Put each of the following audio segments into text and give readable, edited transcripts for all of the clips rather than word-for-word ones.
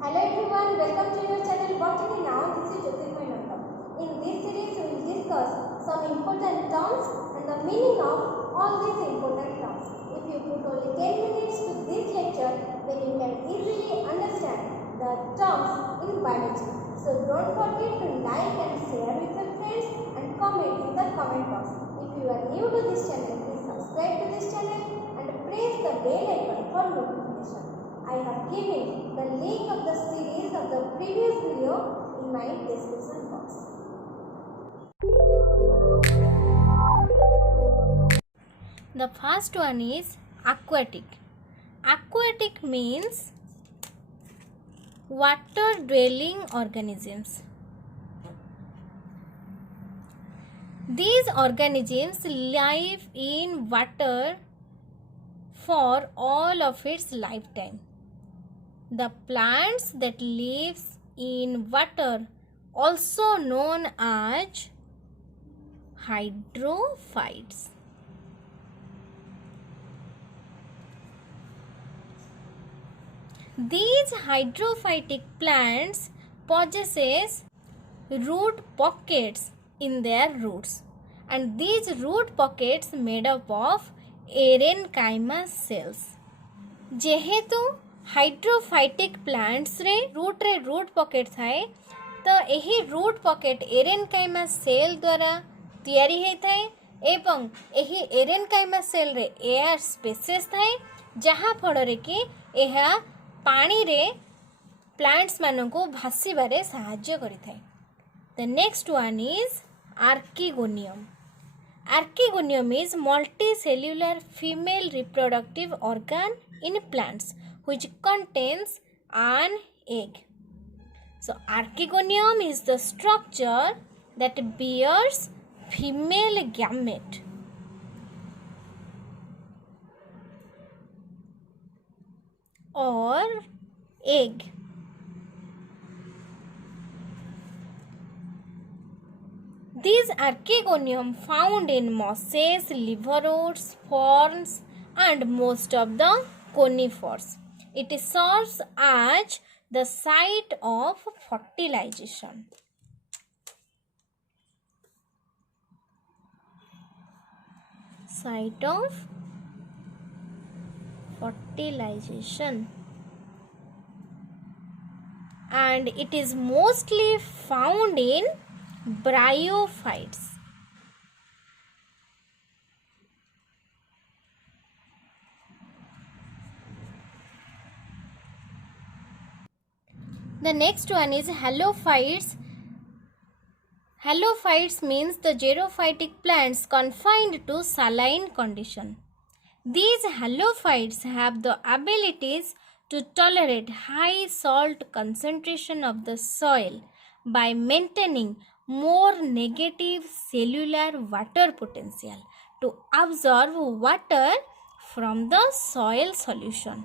Hello everyone, welcome to your channel Botany Now. This is Jyotirmay Nanda. In this series, we will discuss some important terms and the meaning of all these important terms. If you put only 10 minutes to this lecture, then you can easily understand the terms in biology. So don't forget to like and share with your friends and comment in the comment box. If you are new to this channel, please subscribe to this channel and press the bell icon for notification. I have given the link of the series of the previous video in my description box. The first one is aquatic. Aquatic means water dwelling organisms. These organisms live in water for all of its lifetime. The plants that lives in water, also known as hydrophytes. These hydrophytic plants possesses root pockets in their roots, and these root pockets made up of parenchyma cells. जेहेतु hydrophytic plants रे root pocket थाए तो यही root pocket aerenchyma cell द्वारा तैयारी होता है एवं यही एरेनकाइमा सेल रे एयर स्पेसेस थाए जहाँ फल कि यह पानी रे प्लांट्स मान को भासीबारे साहाय्य करिथाए. The next one is archegonium. Archegonium is multicellular female reproductive organ in plants which contains an egg. So archegonium is the structure that bears female gamete. Or egg. These archegonium found in mosses, liverworts, ferns and most of the conifers. It serves as the site of fertilization. Site of fertilization. And it is mostly found in bryophytes. The next one is halophytes. Halophytes means the xerophytic plants confined to saline condition. These halophytes have the abilities to tolerate high salt concentration of the soil by maintaining more negative cellular water potential to absorb water from the soil solution.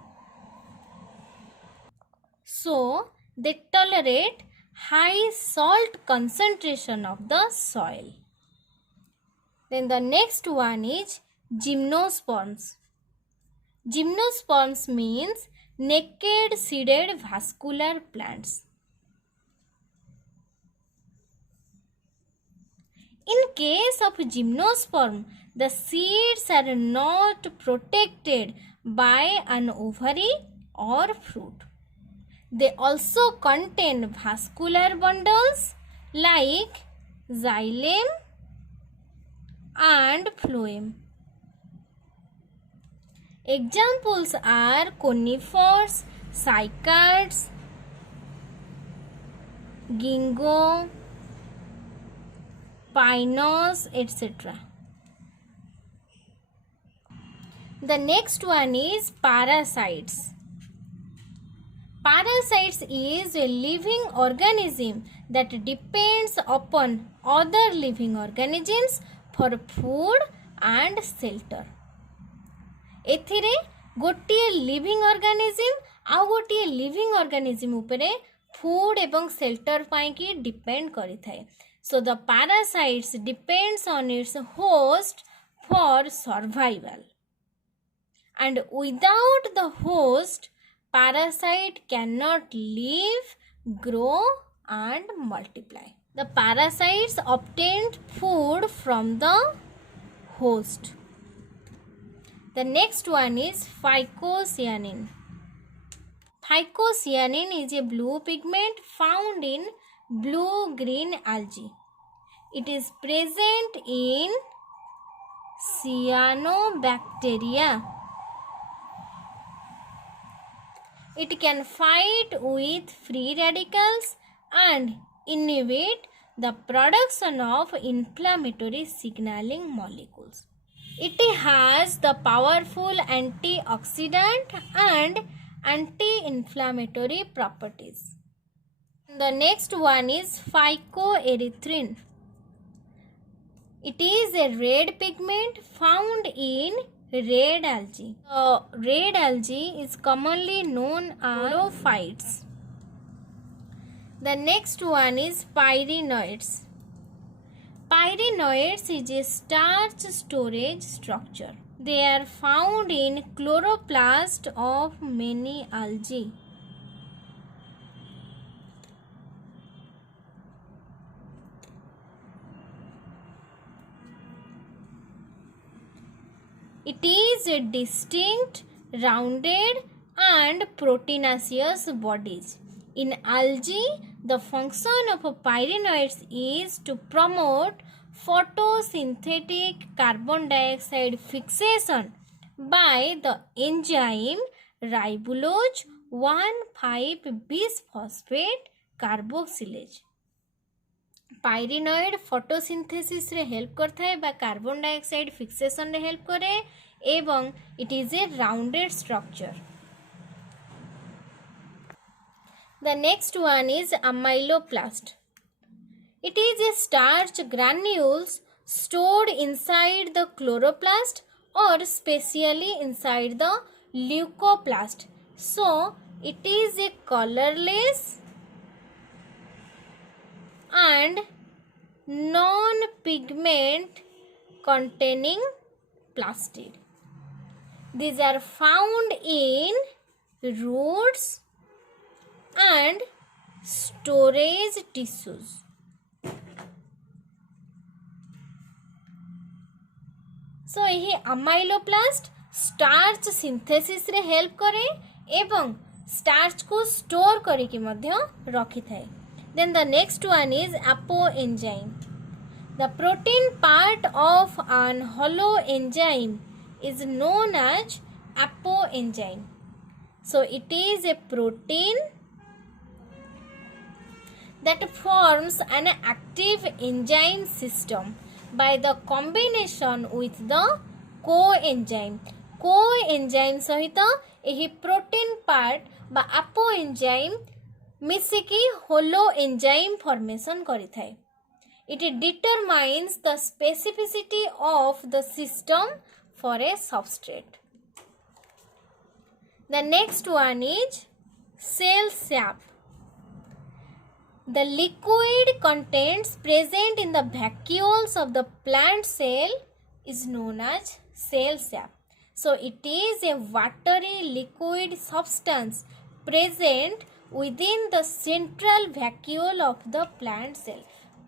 So, they tolerate high salt concentration of the soil. Then the next one is gymnosperms. Gymnosperms means naked seeded vascular plants. In case of gymnosperm, the seeds are not protected by an ovary or fruit. They also contain vascular bundles like xylem and phloem. Examples are conifers, cycads, ginkgo, pinus, etc. The next one is parasites. Parasites is a living organism that depends upon other living organisms for food and shelter. एथिरे गोटिए living organism आ गोटिए living organism उपरे food एवं shelter पाई की depend करि थाए. So the parasites depends on its host for survival, and without the host parasite cannot live, grow and multiply. The parasites obtained food from the host. The next one is phycocyanin. Phycocyanin is a blue pigment found in blue-green algae. It is present in cyanobacteria. It can fight with free radicals and inhibit the production of inflammatory signaling molecules. It has the powerful antioxidant and anti-inflammatory properties. The next one is phycoerythrin. It is a red pigment found in red algae. Red algae is commonly known as xerophytes. The next one is pyrenoids. Pyrenoids is a starch storage structure. They are found in chloroplast of many algae. It is a distinct, rounded and proteinaceous bodies. In algae, the function of pyrenoids is to promote photosynthetic carbon dioxide fixation by the enzyme ribulose 1,5-bisphosphate carboxylase. Pyrenoid photosynthesis रे help करता है बा carbon dioxide fixation रे help करे एवं it is a rounded structure. The next one is amyloplast. It is a starch granules stored inside the chloroplast or specially inside the leucoplast. So it is a colorless and non-pigment containing plastid. These are found in roots and storage tissues. So यही amyloplast starch synthesis रे help करे एवं starch को store करिके मध्य रखी थाए. Then the next one is apoenzyme. The protein part of an hollow enzyme is known as apoenzyme. So it is a protein that forms an active enzyme system by the combination with the coenzyme. Coenzyme सहित यही protein part बा apoenzyme मिसिकी holoenzyme formation करिथाए. It determines the specificity of the system for a substrate. The next one is cell sap. The liquid contents present in the vacuoles of the plant cell is known as cell sap. So it is a watery liquid substance present within the central vacuole of the plant cell.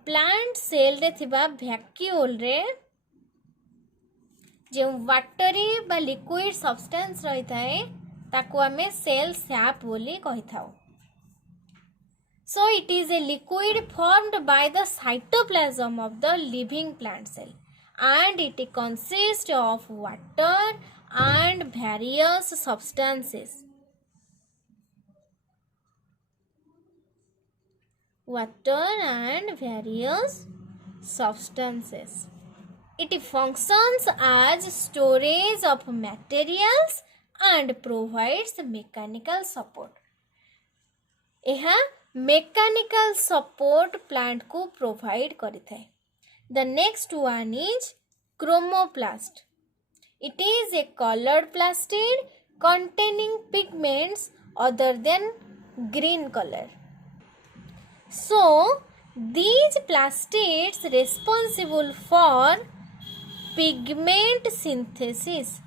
Plant cell रे थिबा vacuole रे जो watery बा liquid substance रही थाए ताको हमें cell sap बोली कही थाओ. So it is a liquid formed by the cytoplasm of the living plant cell and it consists of water and various substances. Water and various substances. It functions as storage of materials and provides mechanical support. यह mechanical support plant को provide करता है. The next one is chromoplast. It is a colored plastid containing pigments other than green color. So, these plastids responsible for pigment synthesis.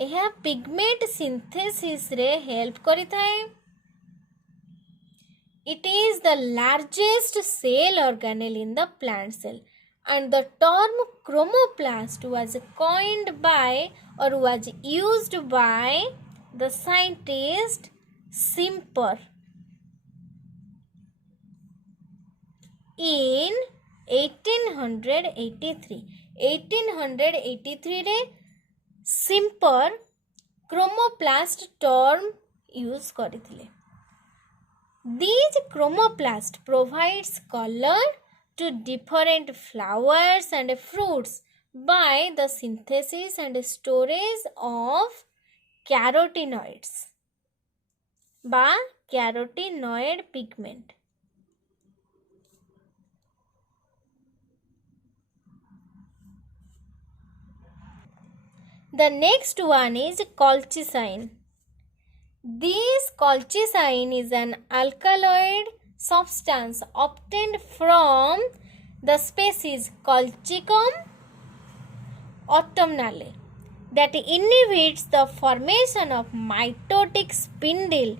यह pigment synthesis रे help करिथाए. It is the largest cell organelle in the plant cell, and the term chromoplast was coined by or was used by the scientist Simper in 1883. 1883 रे Simper chromoplast term use करिथिले. These chromoplast provides color to different flowers and fruits by the synthesis and storage of carotenoids বা carotenoid pigment. The next one is colchicine. This colchicine is an alkaloid substance obtained from the species Colchicum autumnale that inhibits the formation of mitotic spindle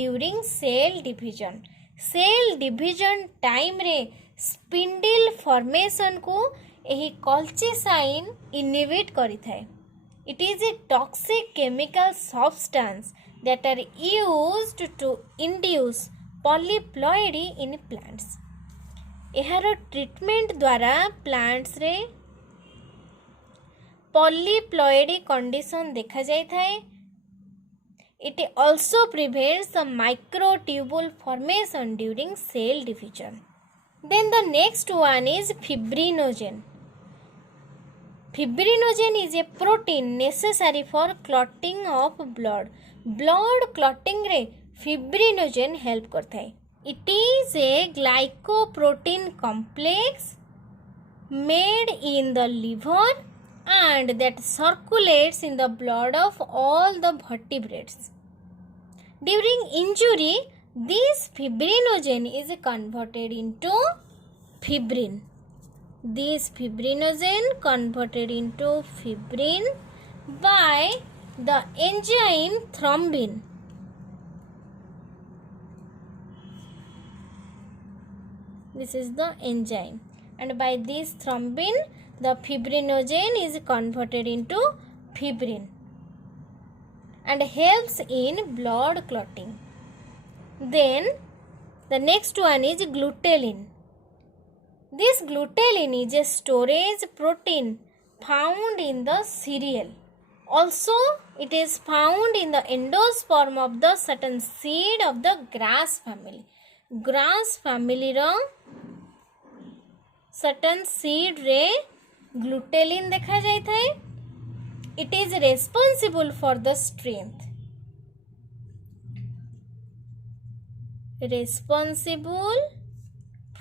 during cell division. Cell division time रे spindle formation को यही colchicine inhibit करिथाए. It is a toxic chemical substance that are used to induce polyploidy in plants. एहार treatment द्वारा plants रे polyploidy condition देखा जाय थाए. It also prevents the microtubule formation during cell division. Then the next one is fibrinogen. Fibrinogen is a protein necessary for clotting of blood. Blood clotting रे fibrinogen help करता है. It is a glycoprotein complex made in the liver and that circulates in the blood of all the vertebrates. During injury, this fibrinogen is converted into fibrin. This fibrinogen converted into fibrin by the enzyme thrombin. This is the enzyme, and by this thrombin the fibrinogen is converted into fibrin and helps in blood clotting. Then the next one is glutenin. This glutenin is a storage protein found in the cereal. Also, it is found in the endosperm of the certain seed of the grass family. Grass family रा certain seed रे glutenin देखा जाय थाए. It is responsible for the strength. Responsible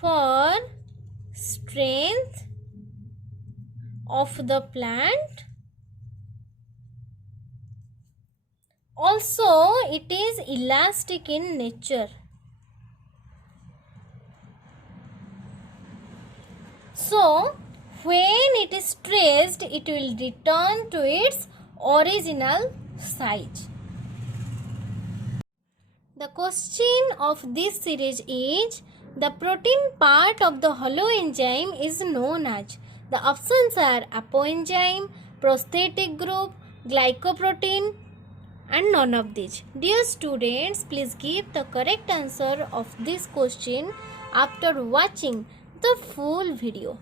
for strength of the plant. Also, it is elastic in nature. So, when it is stressed, it will return to its original size. The question of this series is, the protein part of the holoenzyme is known as. The options are apoenzyme, prosthetic group, glycoprotein, and none of these. Dear students, please give the correct answer of this question after watching the full video.